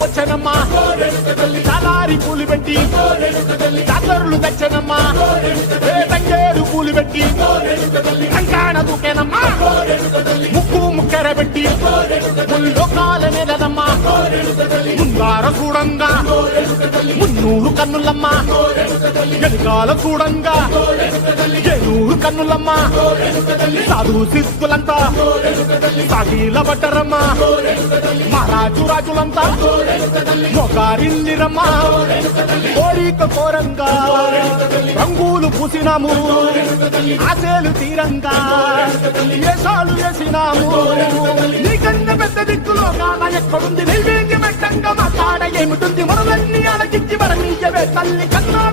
వచ్చనమ్మా చాలారి పూలు పెట్టి జాతరులు తెచ్చనమ్మా తంగేరు పూలు పెట్టి కంకాణ దూకేనమ్మా ముక్కు ముక్కెర పెట్టి ముల్లోకాల నెలనమ్మా ముందార చూడంగా మున్నూరు కన్నులమ్మా వెనుకాల చూడంగా ఏనూరు కన్నులమ్మా సాధు సిద్ధులంతా సాగిల పడ్డరమ్మా మహారాజు రాజులంతా మొగారిందిరమ్మా కోరిక కోరంగా రంగులు పూసినాము ఆశలు తీరంగా వేషాలు వేసినాము నీకన్నా పెద్ద దిక్కులో కాన ఎక్కడుంది నిర్వేంద్యమెట్టంగా మా కాడ ఏమిటుంది మనలన్నీ అలకిచ్చి వరనీయవే తల్లి కన్నా